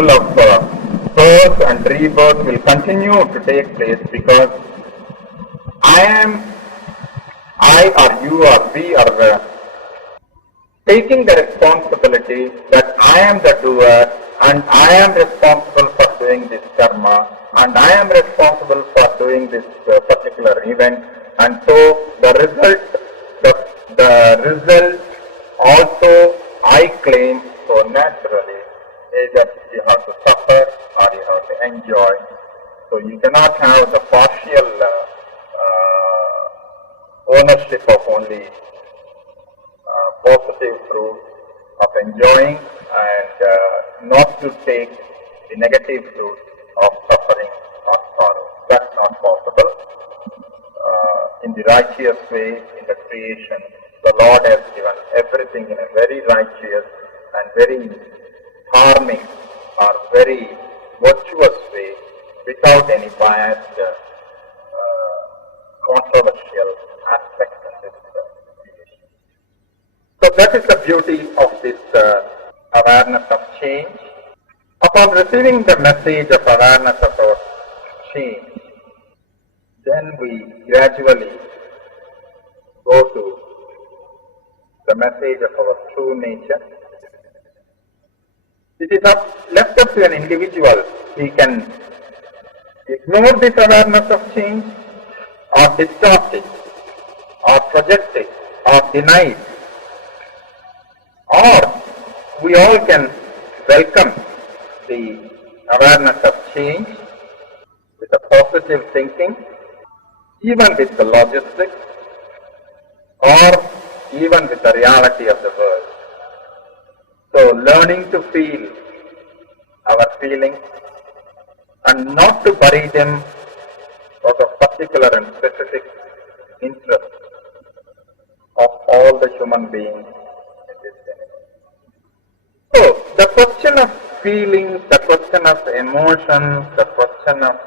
cycle of birth and rebirth will continue to take place, because I or you or we are taking the responsibility that I am the doer and I am responsible for doing this karma and I am responsible for doing this particular event, and so the result also I claim. So naturally, either you have to suffer or you have to enjoy. So you cannot have the partial ownership of only positive fruit of enjoying and not to take the negative fruit of suffering or sorrow. That's not possible. In the righteous way, in the creation, the Lord has given everything in a very righteous and very harming or very virtuous way, without any biased, controversial aspects in this creation. So that is the beauty of this awareness of change. Upon receiving the message of awareness of our change, then we gradually go to the message of our true nature. It is left up to an individual. He can ignore this awareness of change, or distort it, or project it, or deny it. Or we all can welcome the awareness of change with a positive thinking, even with the logistics, or even with the reality of the world. So learning to feel our feelings and not to bury them out of particular and specific interest of all the human beings in this universe. So the question of feelings, the question of emotions, the question of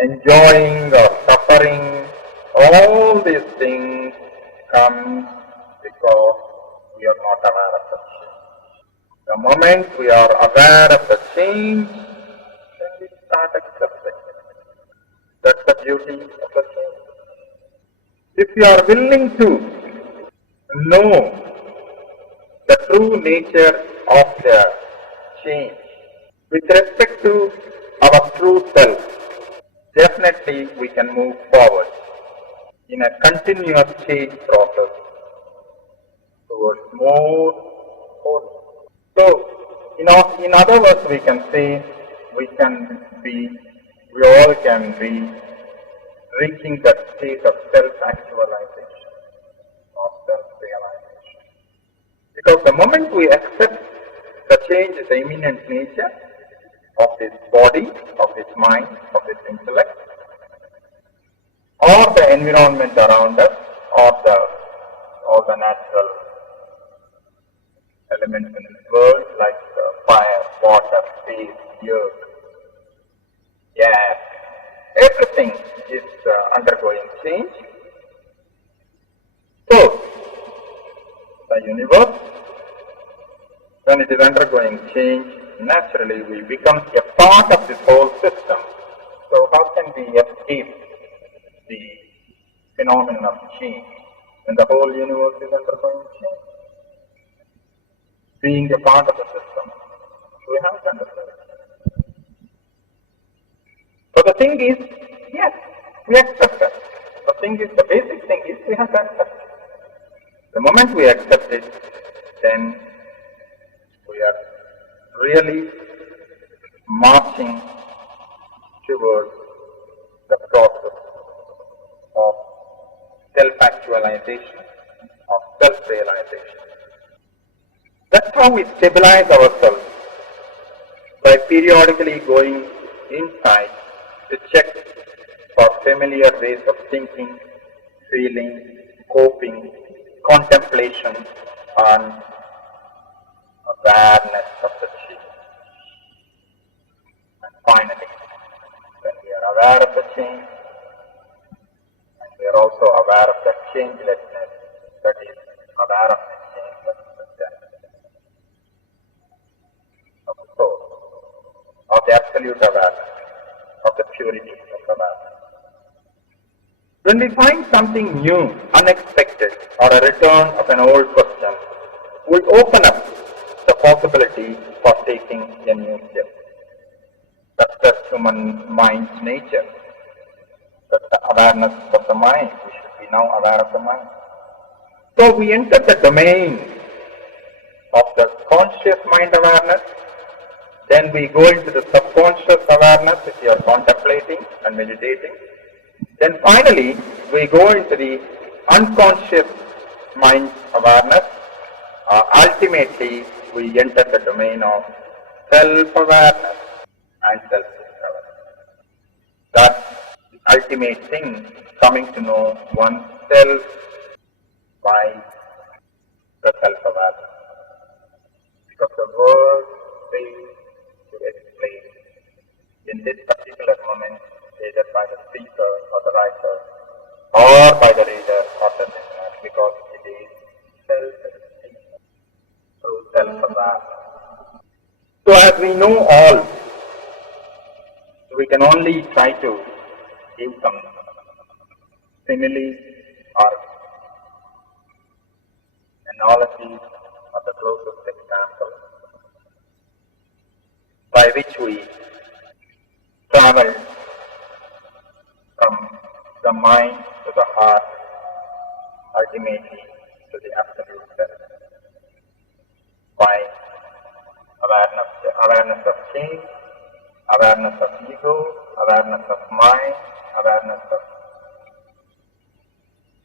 enjoying or suffering, all these things come because we are not aware of the change. The moment we are aware of the change, then we start accepting it. That's the beauty of the change. If you are willing to know the true nature of the change with respect to our true self, definitely we can move forward in a continuous change process towards more wholeness. So, in other words, we can say we all can be reaching that state of self-actualization or self-realization. Because the moment we accept the change is the imminent nature of this body, of this mind, of this intellect, or the environment around us, or the natural elements in this world like fire, water, space, earth, gas, everything is undergoing change. So, the universe, when it is undergoing change, naturally we become a part of this whole system. So how can we escape the phenomenon of change when the whole universe is undergoing change? Being a part of the system, we have to understand it. So the thing is, yes, we accept that. The basic thing is we have to accept it. The moment we accept it, then we are really marching towards the process of self-actualization, of self-realization. That's how we stabilize ourselves, by periodically going inside to check for familiar ways of thinking, feeling, coping, contemplation, and awareness of the change. And finally, when we are aware of the change, and we are also aware of the changelessness, that is, aware of the change, that is the death of the soul, the absolute awareness, of the purity of awareness. When we find something new, unexpected, or a return of an old question, we open up the possibility for taking a new step. That's the human mind's nature. That's the awareness of the mind. We should be now aware of the mind. So we enter the domain of the conscious mind awareness. Then we go into the subconscious awareness if you are contemplating and meditating. Then finally, we go into the unconscious mind awareness. Ultimately, we enter the domain of self-awareness and self-discovery. That's the ultimate thing, coming to know oneself by the self-awareness. Because the word fails to explain in this particular moment, either by the speaker or the writer, or by the reader or the listener, because it is self-expression through self-awareness. So as we know all, we can only try to give some similes or analogies or the closest example by which we travel from the mind to the heart, ultimately to the absolute self, by awareness of change, awareness of ego, awareness of mind, awareness of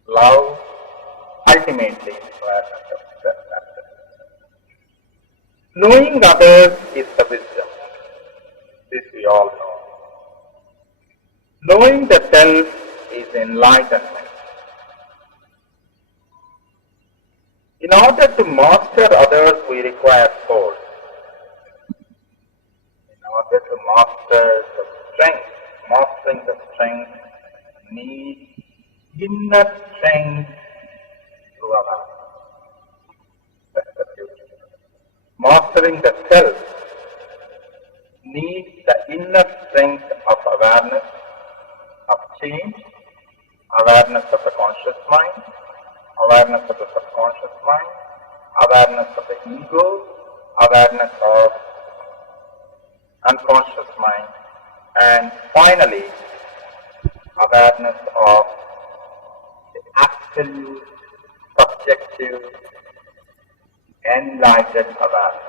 love, ultimately awareness of self. Knowing others is the wisdom. This we all know. Knowing the self is enlightenment. In order to master others, we require force. In order to master the strength, mastering the strength needs inner strength to awareness. That's the beauty. Mastering the self needs the inner strength of awareness, of change, awareness of the conscious mind, awareness of the subconscious mind, awareness of the ego, awareness of unconscious mind, and finally, awareness of the absolute, subjective, enlightened awareness.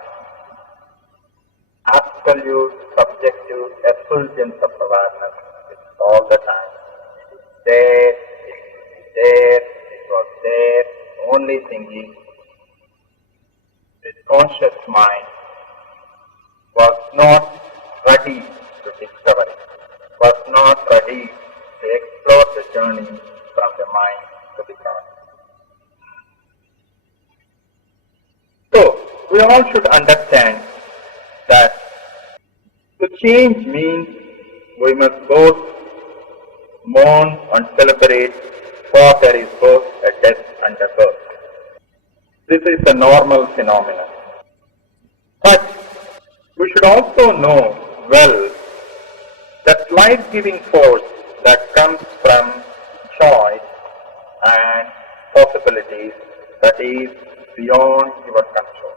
Absolute, subjective effulgence of awareness is all the time. It is there, it was there. The only thing is, this conscious mind was not ready to discover it, was not ready to explore the journey from the mind to the heart. So, we all should understand that to change means we must both mourn and celebrate, for there is both a death and a birth. This is a normal phenomenon. But we should also know well that life-giving force that comes from choice and possibilities that is beyond your control,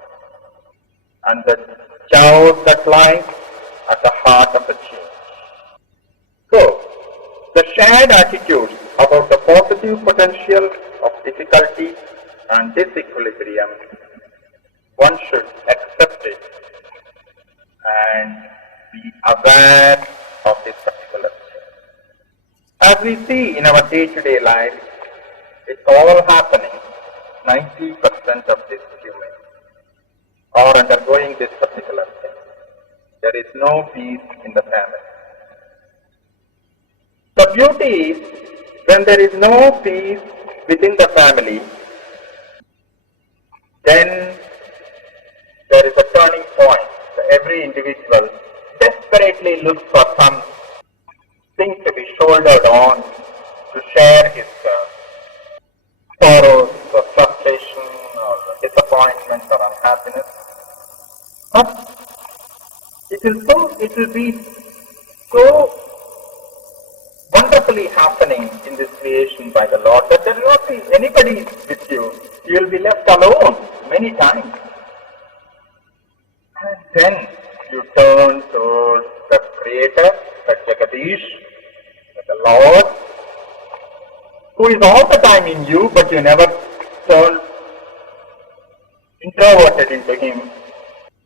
and the chaos that lies at the heart of the change. So, the shared attitude about the positive potential of difficulty and disequilibrium, one should accept it and be aware of this particular change. As we see in our day-to-day life, it's all happening. 90% of this human are undergoing this particular thing. There is no peace in the family. The beauty is, when there is no peace within the family, then there is a turning point. So every individual desperately looks for something to be shouldered on to share his sorrows or frustration or disappointment or unhappiness. But it will be so wonderfully happening in this creation by the Lord that there will not be anybody with you. You will be left alone many times. And then you turn towards the Creator, the Jagadish, the Lord, who is all the time in you, but you never turn introverted into Him,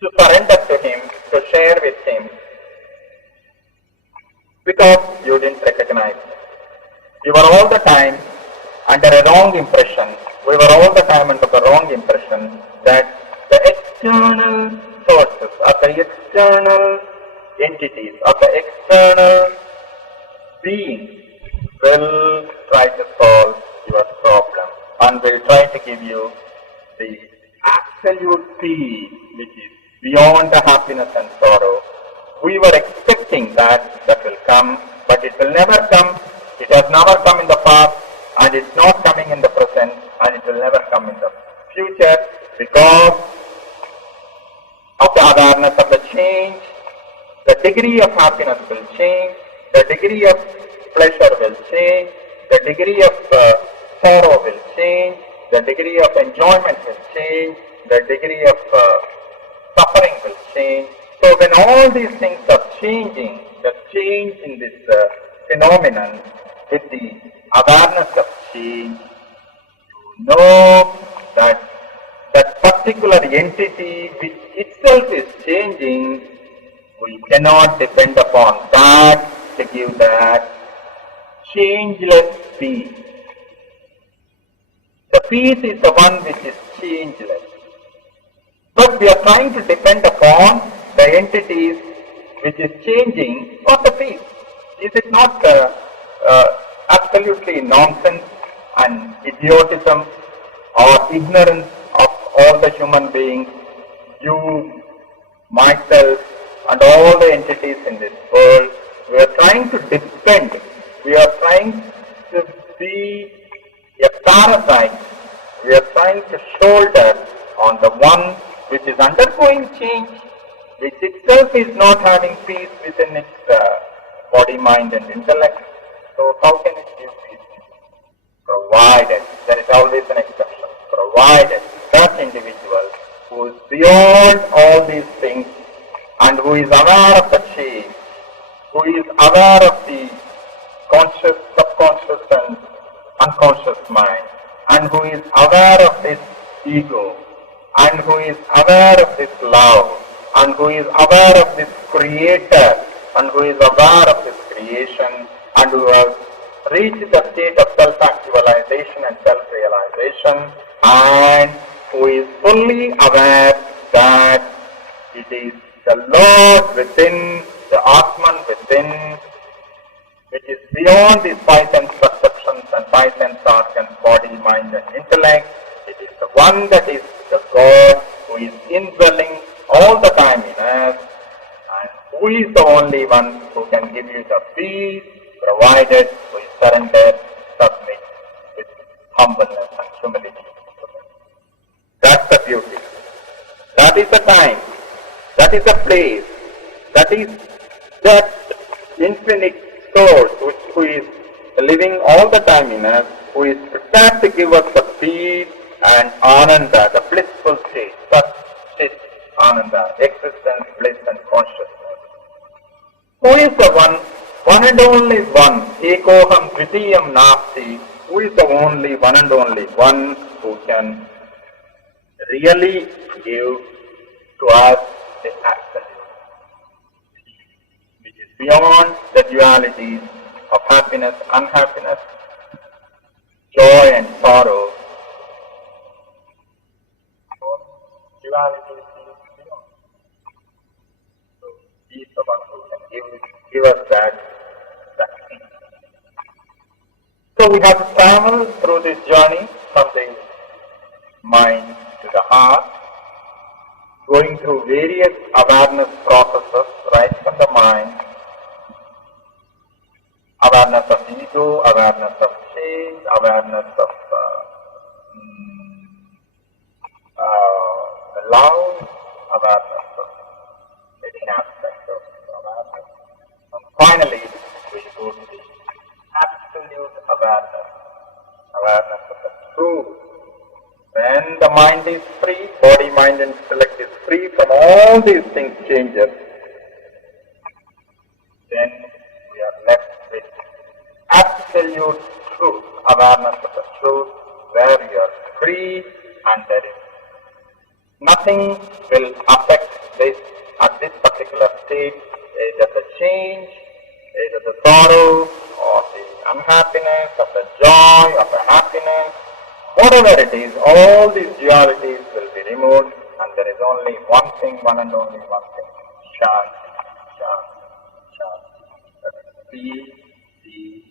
to surrender to Him, to share with Him, because you didn't recognize Him. You were all the time under a wrong impression. We were all the time under the wrong impression that the external sources, or the external entities, or the external beings will try to solve your problem and will try to give you the absolute peace which is beyond the happiness and sorrow. We were expecting that will come, but it will never come. It has never come in the past, and it's not coming in the present, and it will never come in the future because of the awareness of the change. The degree of happiness will change, the degree of pleasure will change, the degree of sorrow will change, the degree of enjoyment will change, the degree of suffering will change. So when all these things are changing, the change in this phenomenon with the awareness of change, you know that that particular entity which itself is changing, we cannot depend upon that to give that changeless peace. The peace is the one which is changeless. But we are trying to depend upon the entities which is changing for the peace. Is it not absolutely nonsense and idiotism or ignorance of all the human beings, you, myself, and all the entities in this world? We are trying to depend, we are trying to be a parasite, we are trying to shoulder on the one which is undergoing change, which itself is not having peace within its body, mind and intellect. So how can it give peace? Provided, there is always an exception, provided that individual who is beyond all these things and who is aware of the change, who is aware of the conscious, subconscious and unconscious mind, and who is aware of this ego, and who is aware of this love, and who is aware of this creator, and who is aware of this creation, and who has reached the state of self-actualization and self-realization, and who is fully aware that it is the Lord within, the Atman within, which is beyond these five sense perceptions and five sense organs, body, mind and intellect. It is the one that is the God who is indwelling all the time in us, and who is the only one who can give you the peace, provided we surrender, submit with humbleness and humility. That's the beauty. That is the time. That is the place. That is that infinite source who is living all the time in us, who is prepared to give us the peace and ananda, the blissful state, such state, ananda, existence, bliss and consciousness. Who is the one and only one, ekoham dvitiyam nasti, who is the one and only one who can really give to us the absolute, which is beyond the dualities of happiness, unhappiness, joy and sorrow. Duality is beyond. So he is the one who can give us that peace. So we have to travel through this journey from the mind to the heart, going through various awareness processes right from the mind, awareness of ego, awareness of change, awareness of love, awareness of many aspects mind is free, body, mind, intellect is free from all these things changes, then we are left with absolute truth, awareness of the truth, where you are free and there is nothing will affect this at this particular state, either the change, either the sorrow, or the unhappiness, or the joy, or the happiness, whatever it is, all these dualities will be removed, and there is only one thing, one and only one thing, Shanti, Shanti, Shanti. That is peace, peace,